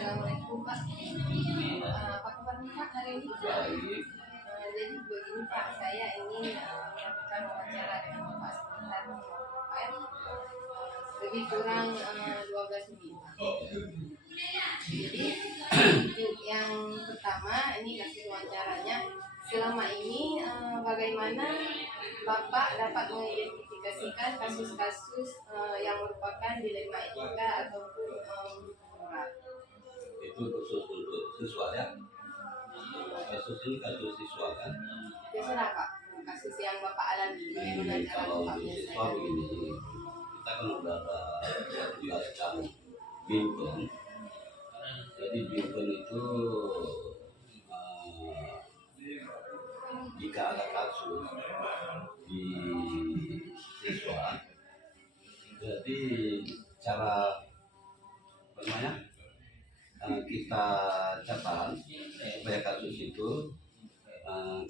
Assalamualaikum Pak. Apa kabar Pak hari ini? Baik. Jadi begini Pak, saya ingin melakukan wawancara dengan Bapak sebentar Pak. Lebih kurang 12 menit Pak. Jadi untuk yang pertama ini kasih wawancaranya. Selama ini bagaimana Bapak dapat mengidentifikasikan kasus-kasus yang merupakan dilema etika ataupun moral? Itu khusus untuk siswa ya. Kasus ini kasus siswa kan. Terserah Pak, kasus yang Bapak alami. Bagaimana cara Kalau Bapak untuk siswa menyelesaikan? begini, kita kan udah ada jelaskan Binkon. Jadi Binkon itu jika ada kasus di siswa, jadi cara apa namanya kita catat supaya kasus itu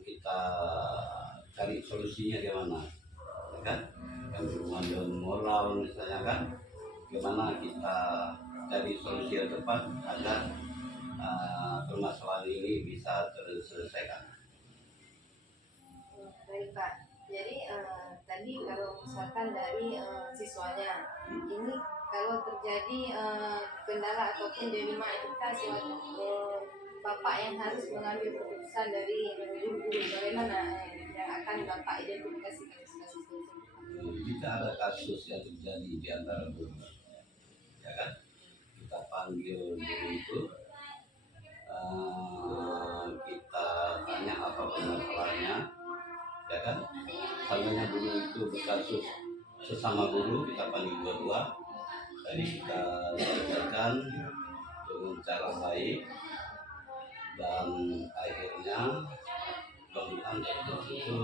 kita cari solusinya gimana, ya kan? Yang berhubungan dengan moral misalnya kan, gimana kita cari solusi yang tepat agar permasalahan ini bisa terselesaikan. Baik Pak, jadi tadi kalau misalkan dari siswanya, ini kalau terjadi kendala ataupun dilema etika suatu Bapak yang harus mengambil keputusan dari guru-guru, bagaimana yang akan Bapak identifikasi kasus-kasus tersebut? Jika ada kasus yang terjadi di antara guru, ya kan, kita panggil guru itu, kita tanya apa permasalahannya, ya kan. Seandainya guru itu berkasus sesama guru, kita panggil dua-dua, tadi kita selesaikan dengan cara baik, dan akhirnya mudah-mudahan kasus itu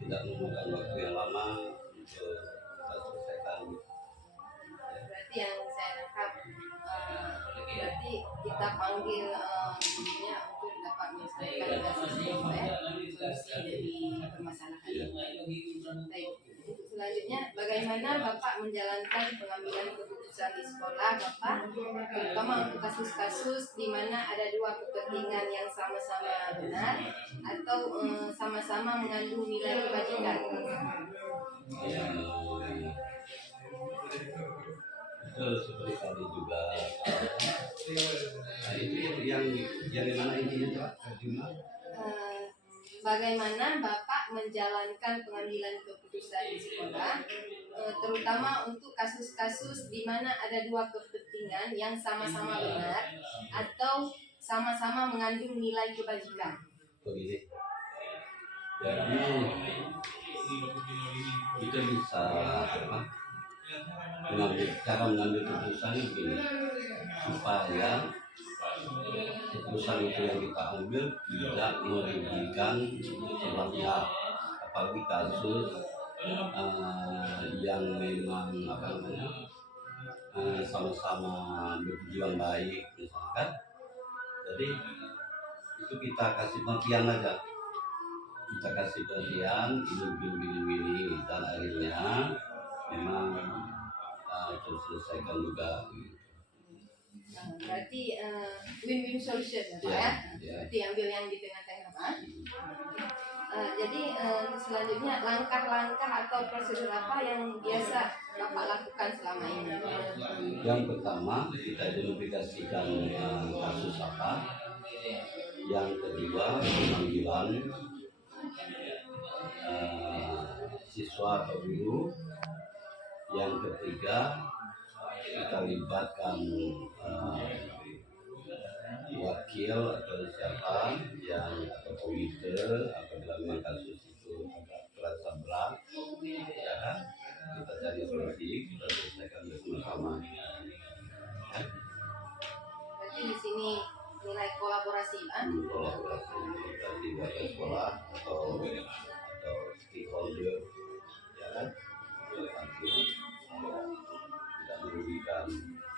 tidak memakan waktu yang lama untuk kita selesaikan. Berarti yang saya tangkap berarti kita panggil gurunya untuk dapat menyelesaikan kasusnya solusi dari permasalahan ini. Baik, untuk selanjutnya bagaimana Bapak menjalankan pengambilan keputusan di sekolah Bapak, terutama untuk kasus-kasus di mana ada dua kepentingan yang sama-sama benar atau sama-sama mengandung nilai kebajikan? Betul, seperti tadi juga. Nah, itu yang mana intinya Pak? Bagaimana Bapak menjalankan pengambilan keputusan di sekolah, terutama untuk kasus-kasus di mana ada dua kepentingan yang sama-sama benar atau sama-sama mengandung nilai kebajikan? Begini. Jadi kita bisa mengambil keputusan begini, supaya keputusan itu yang kita ambil tidak merugikan sebelah pihak, apalagi kasus yang memang sama-sama bertujuan baik misalkan. Jadi itu kita kasih pengertian aja, kita kasih pengertian ini, dan akhirnya memang terselesaikan juga. Berarti win-win solution ya Pak ya? Berarti ambil yang di tengah-tengah Pak. Jadi selanjutnya langkah-langkah atau prosedur apa yang biasa Bapak lakukan selama ini? Yang pertama kita identifikasikan kasus apa. Yang kedua pemanggilan siswa atau guru. Yang ketiga kita libatkan wakil atau siapa yang atau komite apabila memang kasus itu agak terasa berat, ya kan, kita cari solusi, kita selesaikan bersama-sama. Berarti di sini nilai kolaborasi kan? Kolaborasi warga sekolah atau stakeholder, ya kan, tidak merugikan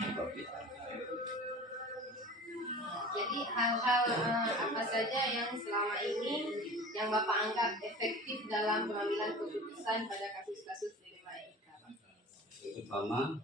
seperti Jadi hal-hal apa saja yang selama ini yang Bapak anggap efektif dalam pengambilan keputusan pada kasus-kasus dilema etika? Yang pertama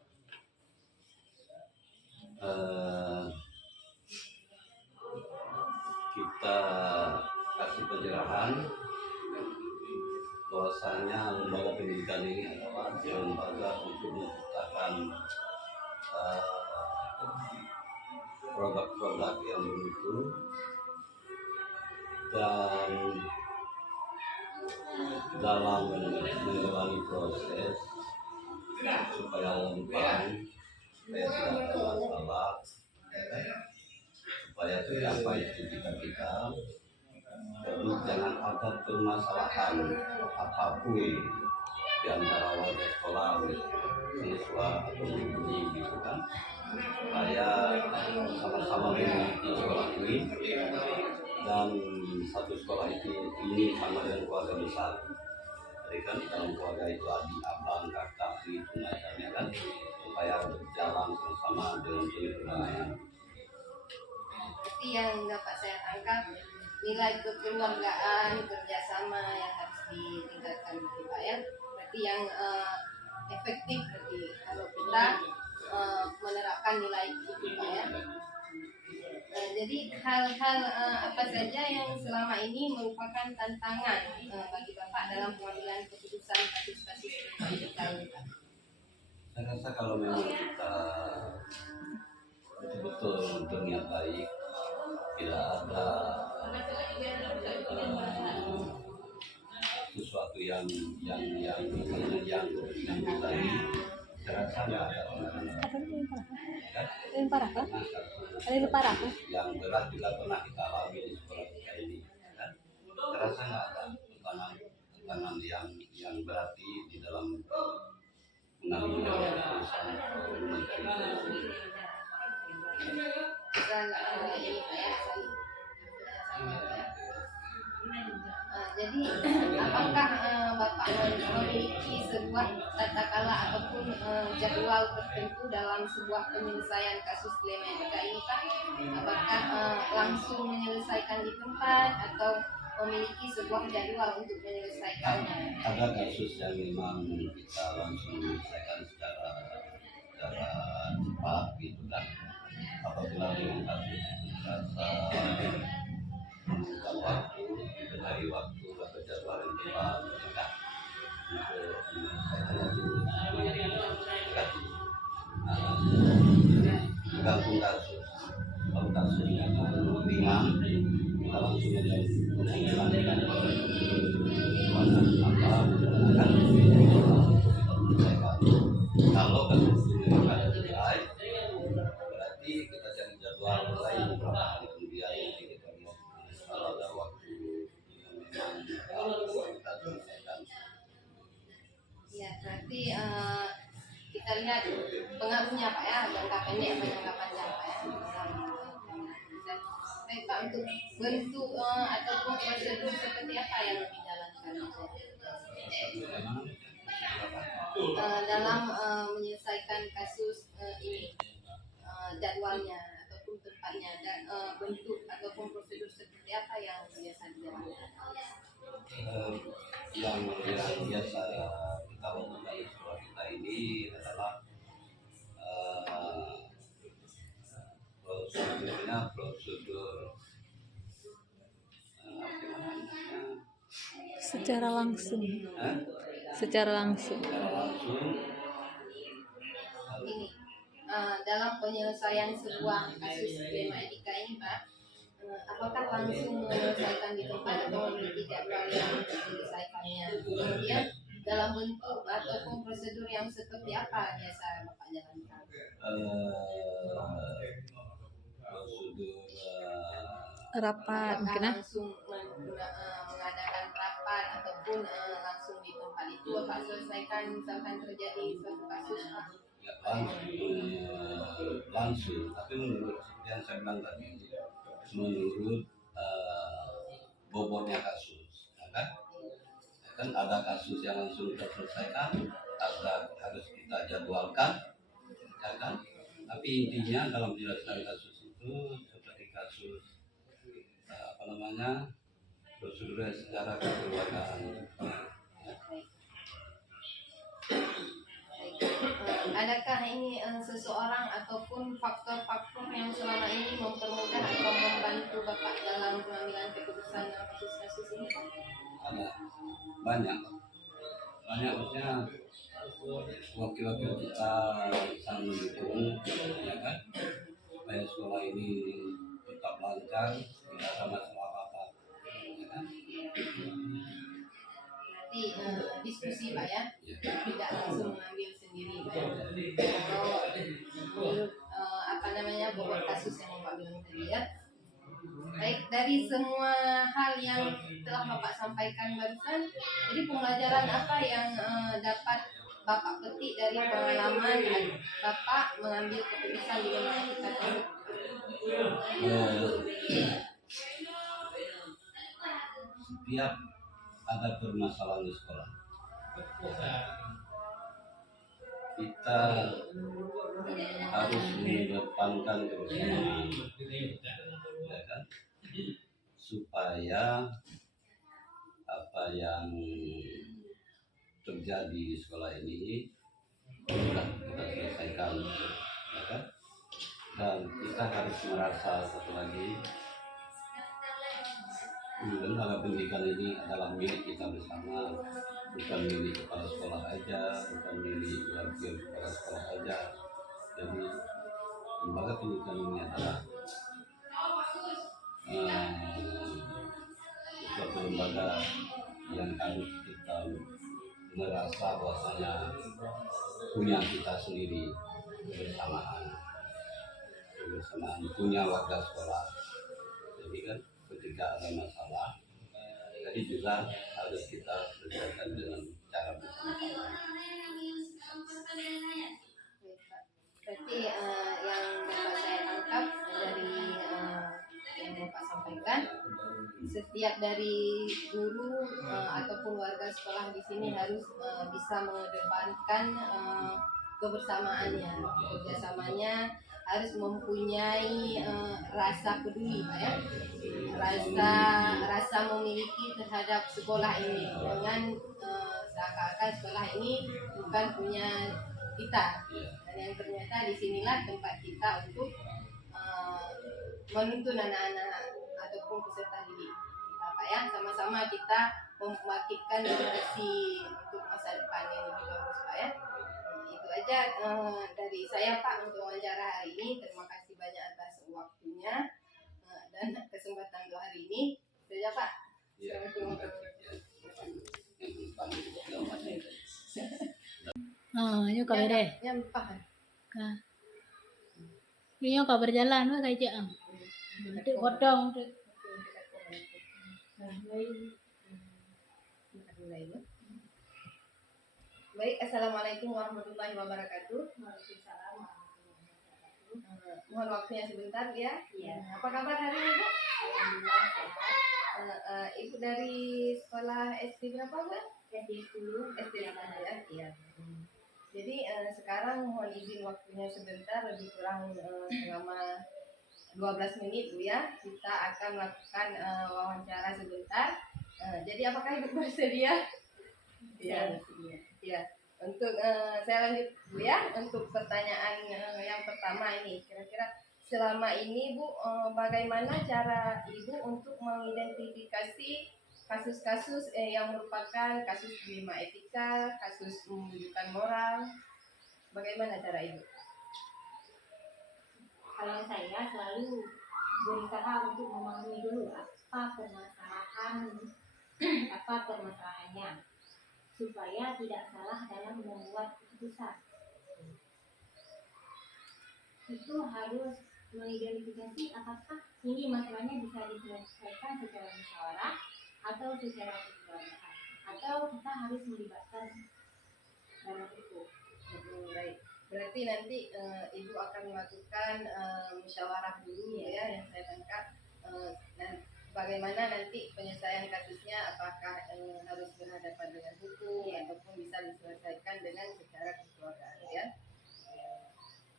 produk-produk yang mutu dan dalam menjalani proses supaya lempang, supaya tidak ada masalah, supaya tercapai cita-cita. Jadi jangan ada permasalahan apapun di antara warga sekolah, siswa atau guru gitu kan, supaya sama-sama memiliki sekolah ini dan satu sekolah ini sama dengan keluarga besar. Jadi kan dalam keluarga itu adik, abang, kakak, itu macamnya kan, supaya berjalan sama-sama dengan perdamaian. Seperti yang dapat saya tangkap, nilai kekeluargaan, kerjasama yang harus ditingkatkan gitu Pak ya. Berarti yang efektif berarti kalau kita menerapkan nilai itu Pak ya. Jadi hal-hal apa saja yang selama ini merupakan tantangan bagi Bapak dalam pengambilan keputusan kasus-kasus kriminal ini Pak? Saya rasa kalau memang kita betul-betul berniat baik, tidak ada sesuatu yang tadi, saya rasa nggak ada Yang parah kan? Ada yang parah kan? yang berat tidak pernah kita alami di sekolah kita ini. Kan? Saya rasa nggak ada tantangan yang berarti di dalam mengambil keputusan atau mencari solusi. Jadi apakah Bapak memiliki sebuah tata kala ataupun jadwal tertentu dalam sebuah penyelesaian kasus dilema etika ini Pak? Apakah langsung menyelesaikan di tempat atau memiliki sebuah jadwal untuk menyelesaikannya? Ada kasus yang memang kita langsung menyelesaikan secara cepat gitu kan. Apabila dengan kasus itu merasa membutuhkan waktu, kita cari waktu atau jadwal yang tepat gitu kan, untuk menyelesaikan kasus. Tergantung kasus. Kalau kasusnya ringan, kita langsung menjalankan kalau kasus ini ada selesai, berarti kita cari jadwal lain beberapa hari kemudian nanti kita lihat kalau ada waktu yang memang kita selesaikan. Ya, berarti kita lihat pengaruhnya Pak ya, jangka pendek atau jangka panjang Pak ya. Baik Pak, untuk bentuk ataupun prosedur seperti apa yang dijalankan dalam menyelesaikan kasus ini, jadwalnya ataupun tempatnya dan bentuk ataupun prosedur seperti apa yang biasa dijalankan? Yang biasa kita lakukan di sekolah kita ini adalah prosedur Secara langsung. Ini dalam penyelesaian sebuah kasus dilema etika ini Pak, apakah langsung menyelesaikan di tempat atau memiliki jadwal yang menyelesaikannya? Kemudian dalam bentuk ataupun prosedur yang seperti apa biasa Bapak jalankan? Prosedur Rapat mungkin ya? Langsung mengadakan rapat ataupun langsung di tempat itu Bapak selesaikan misalkan terjadi suatu kasus Pak? Langsung, tapi menurut yang saya bilang tadi, menurut bobotnya kasus, ya kan ada kasus yang langsung kita selesaikan, ada harus kita jadwalkan, ya kan. Tapi intinya dalam menjelaskan kasus itu seperti kasus prosedur secara kekeluargaan. Adakah ini seseorang ataupun faktor-faktor yang selama ini mempermudah atau membantu Bapak dalam pengambilan keputusan dalam kasus-kasus ini? Ada banyak maksudnya wakil-wakil kita saling mendukung, ya kan, supaya sekolah ini lancar, tidak ada masalah apa-apa. Ya kan? Nanti diskusi Pak ya, Ya. tidak langsung mengambil sendiri Pak ya. Kalau menurut bobot kasus yang Bapak bilang tadi ya. Baik, dari semua hal yang telah Bapak sampaikan barusan, jadi pembelajaran apa yang dapat Bapak petik dari pengalaman Bapak mengambil keputusan di dalam etika tersebut? Setiap ada permasalahan di sekolah, kita harus mengedepankan kebersamaan, ya kan? Supaya apa yang terjadi di sekolah ini sudah kita selesaikan, ya kan? Dan kita harus merasa satu lagi, lembaga pendidikan ini adalah milik kita bersama, bukan milik kepala sekolah aja, bukan milik wakil kepala sekolah aja. Jadi lembaga pendidikan ini adalah suatu lembaga yang harus kita merasa bahwasanya punya kita sendiri bersamaan punya warga sekolah. Jadi kan ketika ada masalah, jadi juga harus kita selesaikan dengan cara bersama-sama. Berarti yang dapat saya tangkap dari yang Bapak sampaikan, setiap dari guru ataupun warga sekolah di sini harus bisa mengedepankan kebersamaannya, kerjasamanya, harus mempunyai rasa peduli Pak ya, rasa memiliki terhadap sekolah ini, dengan seakan-akan sekolah ini bukan punya kita, dan yang ternyata disinilah tempat kita untuk menuntun anak-anak ataupun peserta didik kita Pak ya, sama-sama kita membangkitkan generasi untuk masa depan yang lebih bagus Pak ya. Itu aja dari saya Pak untuk wawancara hari ini. Terima kasih banyak atas waktunya dan kesempatan untuk hari ini. Sudah Pak. Nyo kabar deh. Yang Pak. Nyo kabar jalan wah kayak jam. Nanti potong. Baik, assalamualaikum warahmatullahi wabarakatuh. Mohon waktunya sebentar ya. Apa kabar hari ini Bu? Ibu dari sekolah SD berapa Bu? SD 10. SD 10 ya. Iya. Jadi sekarang mohon izin waktunya sebentar, lebih kurang selama 12 menit Bu ya. Kita akan melakukan wawancara sebentar. Jadi apakah Ibu bersedia? Iya. Ya, untuk saya lanjut Bu ya, untuk pertanyaan yang pertama ini, kira-kira selama ini Bu, bagaimana cara Ibu untuk mengidentifikasi kasus-kasus yang merupakan kasus dilema etika, kasus menunjukkan moral, bagaimana cara Ibu? Kalau saya selalu berusaha untuk memahami dulu apa permasalahannya, supaya tidak salah dalam membuat keputusan. Itu harus mengidentifikasi apakah ini masalahnya bisa diselesaikan secara musyawarah atau secara kekeluargaan, atau kita harus melibatkan ranah hukum. Baik, berarti nanti Ibu akan melakukan musyawarah dulu ya, yang saya tangkap. Bagaimana nanti penyelesaian kasusnya, apakah harus berhadapan dengan hukum ataupun bisa diselesaikan dengan secara kekeluargaan ya.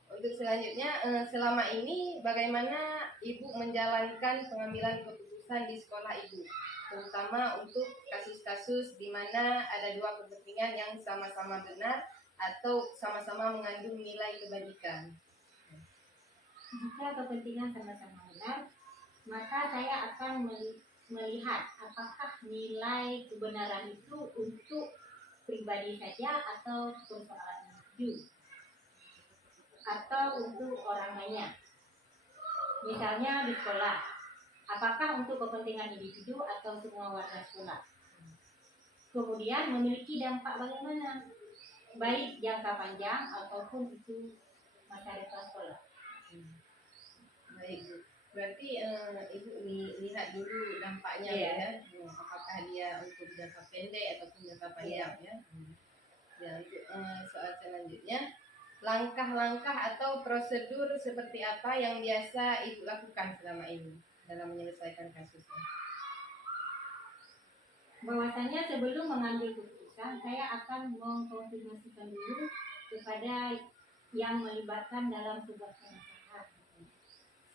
Untuk selanjutnya, selama ini bagaimana Ibu menjalankan pengambilan keputusan di sekolah Ibu, terutama untuk kasus-kasus di mana ada dua kepentingan yang sama-sama benar atau sama-sama mengandung nilai kebajikan. Jika kepentingan sama-sama benar, maka saya akan melihat apakah nilai kebenaran itu untuk pribadi saja atau persoalan individu atau untuk orang banyak. Misalnya di sekolah, apakah untuk kepentingan individu atau semua warga sekolah. Kemudian memiliki dampak bagaimana, baik jangka panjang ataupun itu masa depan sekolah. Baik, Bu. Berarti Ibu lihat dulu dampaknya Iya. ya. Apakah dia untuk jangka pendek ataupun jangka panjang ya. Ya, untuk soal selanjutnya, langkah-langkah atau prosedur seperti apa yang biasa Ibu lakukan selama ini dalam menyelesaikan kasusnya? Bahwasanya sebelum mengambil keputusan, saya akan mengkonfirmasikan dulu kepada yang melibatkan dalam sebuah permasalahan.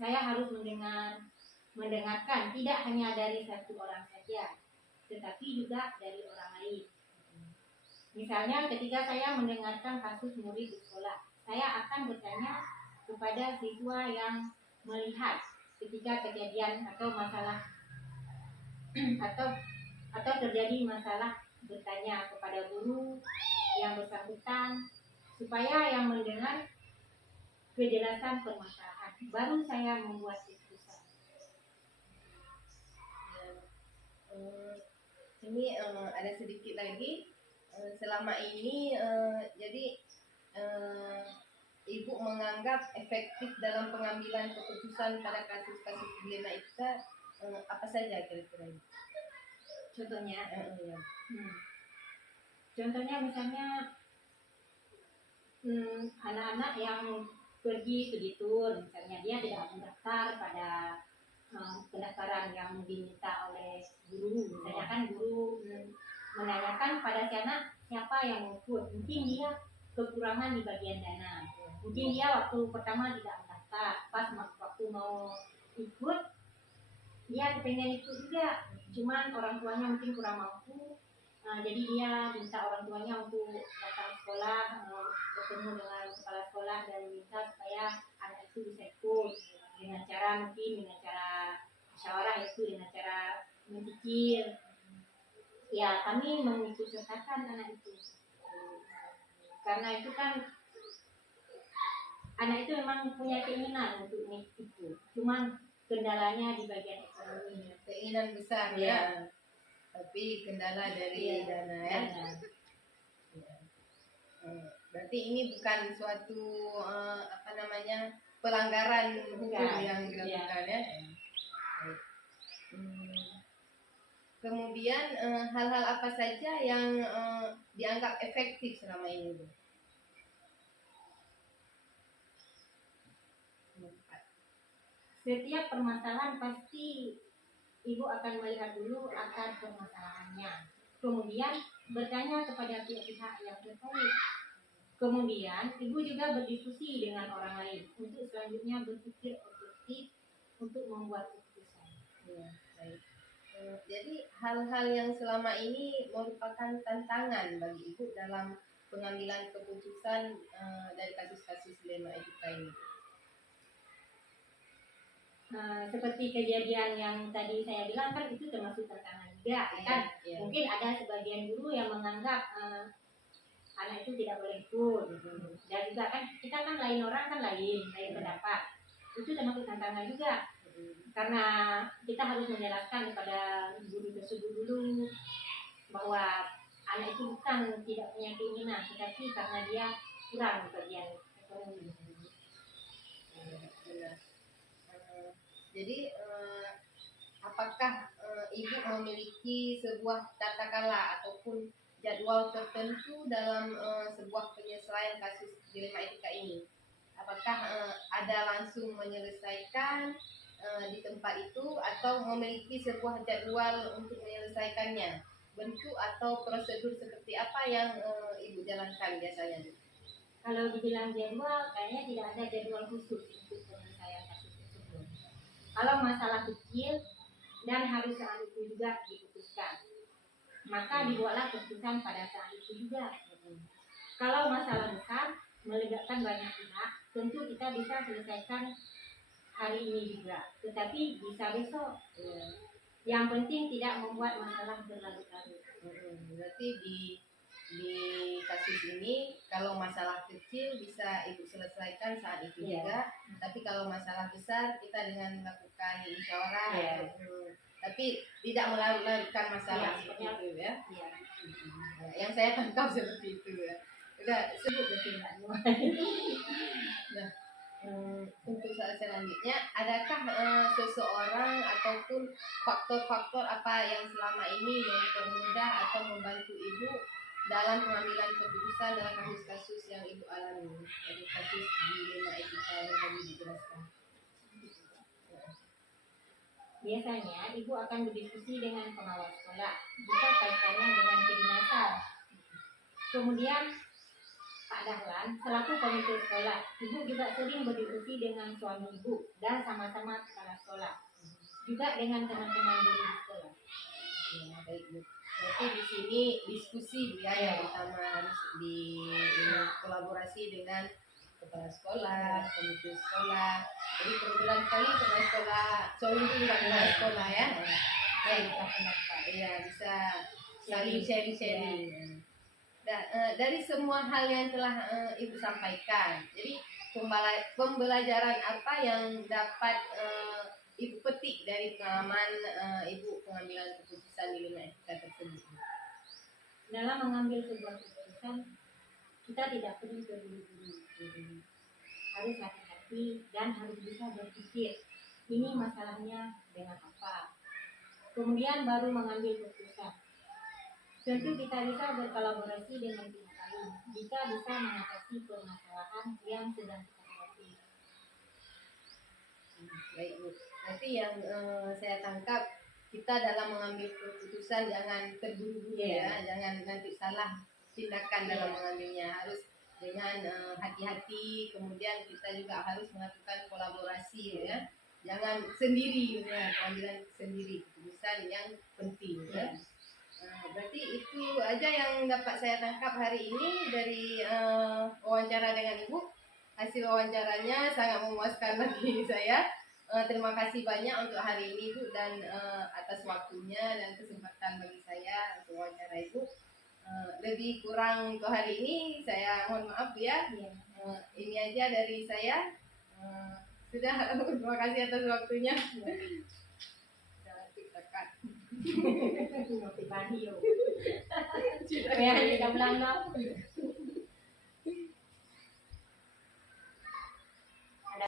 Saya harus mendengarkan tidak hanya dari satu orang saja, tetapi juga dari orang lain. Misalnya ketika saya mendengarkan kasus murid di sekolah, saya akan bertanya kepada siswa yang melihat ketika kejadian atau masalah atau terjadi masalah, bertanya kepada guru yang bersangkutan supaya yang mendengar kejelasan permasalahan, baru saya membuat keputusan. Ini ada sedikit lagi. Selama ini jadi Ibu menganggap efektif dalam pengambilan keputusan pada kasus-kasus dilematika apa saja kira-kira? Contohnya, Ya. contohnya misalnya anak-anak yang pergi studi tour, misalnya dia tidak mendaftar pada pendaftaran yang diminta oleh guru. Misalnya kan guru menanyakan pada si anak siapa yang mau ikut, mungkin dia kekurangan di bagian dana, mungkin dia waktu pertama tidak mendaftar, pas waktu mau ikut dia pengen ikut juga, cuman orang tuanya mungkin kurang mampu. Jadi dia minta orang tuanya untuk datang sekolah, bertemu dengan kepala sekolah dan minta supaya anak itu bisa ikut dengan cara musyawarah, itu dengan cara mencicil. Ya, kami mengikutsertakan anak itu, karena itu kan anak itu memang punya keinginan untuk itu, cuman kendalanya di bagian ekonomi. Keinginan besar ya, tapi kendala dari dana ya. Berarti ini bukan suatu pelanggaran hukum yang dilakukan ya. Kemudian hal-hal apa saja yang dianggap efektif selama ini, Bu? Setiap permasalahan pasti ibu akan melihat dulu akar permasalahannya, kemudian bertanya kepada pihak-pihak yang terkait. Kemudian ibu juga berdiskusi dengan orang lain untuk selanjutnya berpikir objektif untuk membuat keputusan. Ya, baik. Jadi hal-hal yang selama ini merupakan tantangan bagi Ibu dalam pengambilan keputusan dari kasus-kasus dilema etika ini. Seperti kejadian yang tadi saya bilang kan itu termasuk tantangan juga kan. Mungkin ada sebagian guru yang menganggap anak itu tidak boleh ikut dan juga kan kita kan lain orang kan lain pendapat, itu termasuk tantangan juga karena kita harus menjelaskan kepada guru tersebut dulu bahwa anak itu bukan tidak punya keinginan, tetapi karena dia kurang bagian ekonomi. Jadi apakah Ibu memiliki sebuah tata krama ataupun jadwal tertentu dalam sebuah penyelesaian kasus dilema etika ini? Apakah ada langsung menyelesaikan di tempat itu atau memiliki sebuah jadwal untuk menyelesaikannya? Bentuk atau prosedur seperti apa yang Ibu jalankan biasanya? Kalau dibilang jadwal, kayaknya tidak ada jadwal khusus untuk penyelesaian kasus tersebut. Kalau masalah kecil dan harus saat itu juga diputuskan, maka dibuatlah keputusan pada saat itu juga. Kalau masalah besar melibatkan banyak pihak, tentu kita bisa selesaikan hari ini juga, tetapi bisa besok. Yang penting tidak membuat masalah berlarut-larut. Berarti di kasus ini kalau masalah kecil bisa ibu selesaikan saat itu Iya. juga, tapi kalau masalah besar kita dengan melakukan musyawarah Iya. tapi tidak melarutkan masalah Iya, seperti itu ya. Iya. Yang saya tangkap seperti itu ya. Udah Sebut betul Mbak Nur. Nah, untuk saat selanjutnya, adakah seseorang ataupun faktor-faktor apa yang selama ini mempermudah atau membantu ibu dalam pengambilan keputusan dalam kasus-kasus yang ibu alami, dari kasus di 5 etika yang tadi dijelaskan? Biasanya ibu akan berdiskusi dengan pengawas sekolah jika kaitannya dengan kedinasan. Kemudian Pak Dahlan selaku komite sekolah, ibu juga sering berdiskusi dengan suami ibu dan sama-sama kepala sekolah, juga dengan teman-teman guru di sekolah. Ya, baik Bu. Berarti di sini diskusi Bu ya, yang utama harus di kolaborasi dengan kepala sekolah, komite sekolah. Jadi kebetulan sekali kepala sekolah suami itu juga kepala sekolah ya. Saya minta pendapat. Iya, bisa saling sharing-sharing. Dari semua hal yang telah ibu sampaikan, jadi pembelajaran apa yang dapat ibu petik dari pengalaman ibu pengambilan keputusan di 5 etika tersebut? Dalam mengambil sebuah keputusan, kita tidak perlu terburu-buru. Harus hati-hati dan harus bisa berpikir, ini masalahnya dengan apa. Kemudian baru mengambil keputusan. Tentu kita bisa berkolaborasi dengan pihak lain jika bisa mengatasi permasalahan yang sedang kita hadapi. Baik Bu. Berarti yang saya tangkap, kita dalam mengambil keputusan jangan terburu-buru ya, jangan nanti salah tindakan dalam mengambilnya, harus dengan hati-hati. Kemudian kita juga harus melakukan kolaborasi ya, jangan sendiri ya, pengambilan sendiri keputusan yang penting ya. Berarti itu aja yang dapat saya tangkap hari ini dari wawancara dengan Ibu. Hasil wawancaranya sangat memuaskan bagi saya. Terima kasih banyak untuk hari ini Bu, dan atas waktunya dan kesempatan bagi saya untuk wawancara Ibu. Lebih kurang untuk hari ini saya mohon maaf ya. Ini aja dari saya. Sudah, terima kasih atas waktunya. Motivasi yo. Kaya hindi ka lang na.